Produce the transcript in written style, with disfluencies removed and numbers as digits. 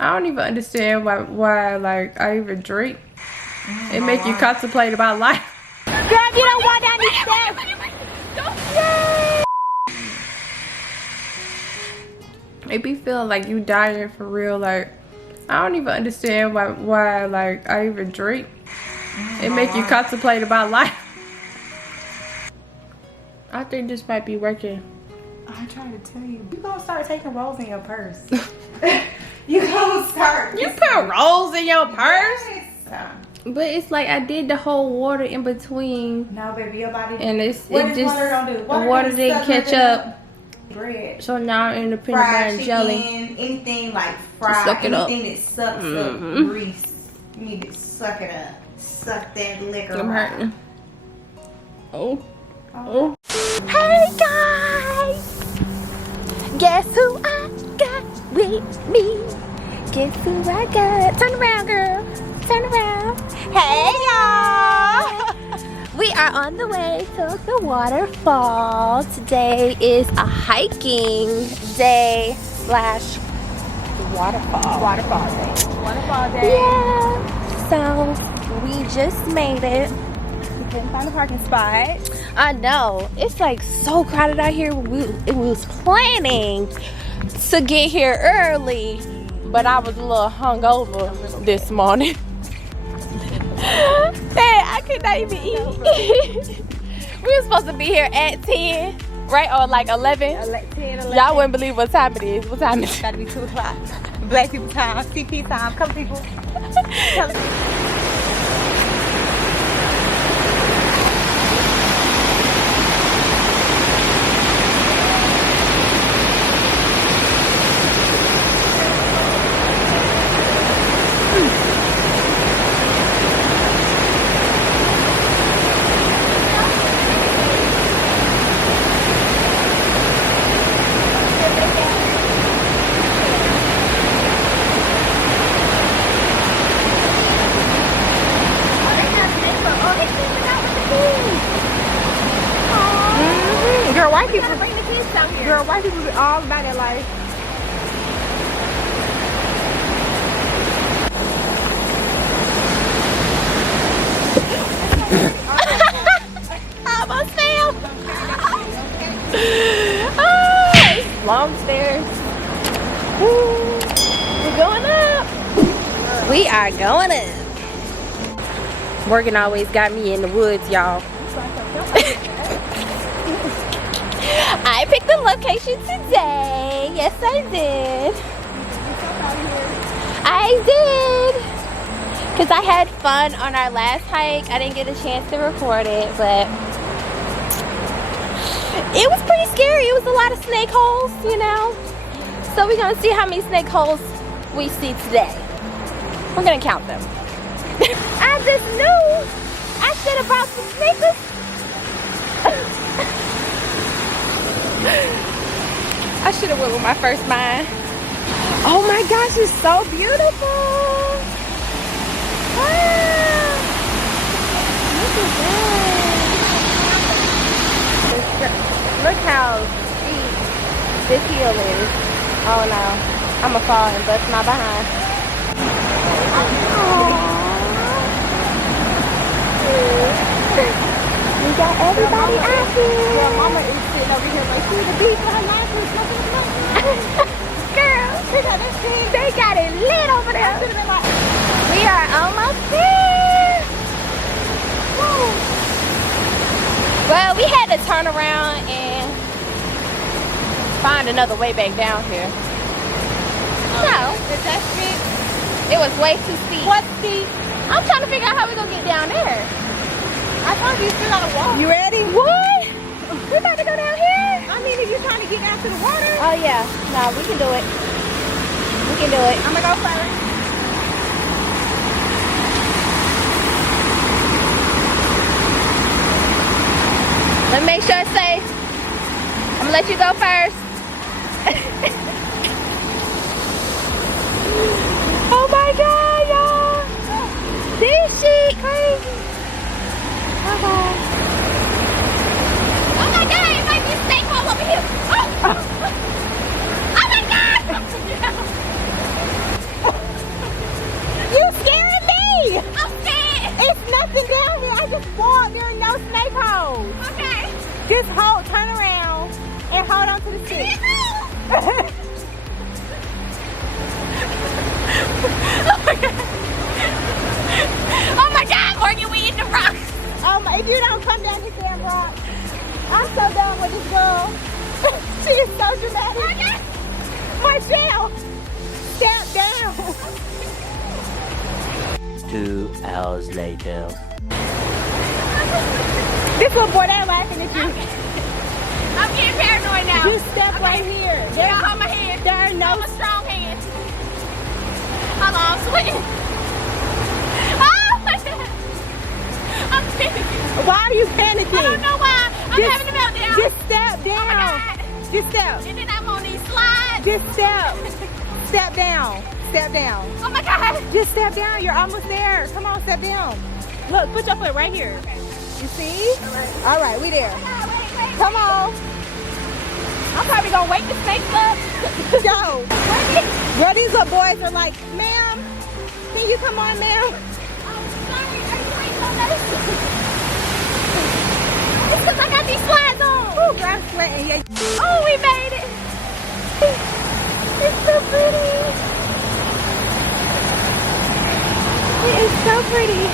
I don't even understand why like I even drink. It make you contemplate about life. Girl, if you don't walk down these steps. It be feeling like you dying for real. Like I don't even understand why like I even drink. It make you contemplate about life. I think this might be working. I try to tell you. You gonna start taking rolls in your purse. You gonna start. You put rolls in your purse? Yes. But it's like I did the whole water in between. No, baby, your body. And it what just water gonna do? the water didn't catch up. Bread. So now I'm in the peanut butter and jelly. Anything like fried, suck it up. anything that sucks up grease. You need to suck it up. Suck that liquor. I'm hurting. Oh. Hey guys! Guess who I got with me? Guess who I got? Turn around, girl. Turn around. Hey y'all! We are on the way to the waterfall. Today is a hiking day / waterfall. Waterfall day. Waterfall day. Yeah. So we just made it. We couldn't find a parking spot. I know. It's like so crowded out here. We was planning to get here early, but I was a little hungover this morning. Man, I could not even eat. We were supposed to be here at 10, right? Or like 11. 10, 11. Y'all wouldn't believe what time it is. What time is it? Gotta be 2 o'clock. Black people time, CP time. Come people. Girl, white people be all about their life. Almost fell. Oh, long stairs. We're going up. We are going up. Morgan always got me in the woods, y'all. I picked the location today. Yes, I did. I did. Because I had fun on our last hike. I didn't get a chance to record it, but it was pretty scary. It was a lot of snake holes, you know. So we're going to see how many snake holes we see today. We're going to count them. I just knew I should have brought some sneakers. I should have went with my first mind. Oh my gosh, it's so beautiful. Wow. Look at that. Look how steep this hill is. Oh no, I'm gonna fall and bust my behind. We got everybody out here. Girl, mama is sitting over here like, see the beach with her lights and stuff. Girl, they got it lit over there. We are almost there. Woo. Well, we had to turn around and find another way back down here. No. Is that steep? It was way too steep. What steep? I'm trying to figure out how we're going to get down there. I told you still gotta walk. You ready? What? We about to go down here? I mean, if you're trying to get down to the water. Oh yeah. No, we can do it. We can do it. I'm gonna go first. Let me make sure it's safe. I'm gonna let you go first. Oh my God, y'all! This shit crazy. Oh my God, it might be a snake hole over here. Oh, oh my God! Just turn around and hold on to the stick. Oh my God, Morgan, we eat the rocks. If you don't come down this damn rock, I'm so done with this girl. She is so dramatic. Marchell, step down. 2 hours later. This little boy, they're laughing at you. I'm getting paranoid now. You step right here. You don't hold my hand. There are no. I'm a strong hand. Hold on, I'm sweating. Oh my God. I'm panicking. Why are you panicking? I don't know why. I'm having a meltdown. Just step down. Oh my God. Just step. And then I'm on these slides. Just step. Step down. Step down. Oh my God. Just step down. You're almost there. Come on, step down. Look, put your foot right here. Okay. You see? All right, we there. Wait. Come on. I'm probably gonna wake the snakes up. Yo. Girl, these little boys are like, ma'am, can you come on, ma'am? Oh, sorry. Are you waiting on us? It's because I got these slides on. Ooh, girl, I'm sweating. Yeah. Oh, we made it. It's so pretty. It is so pretty.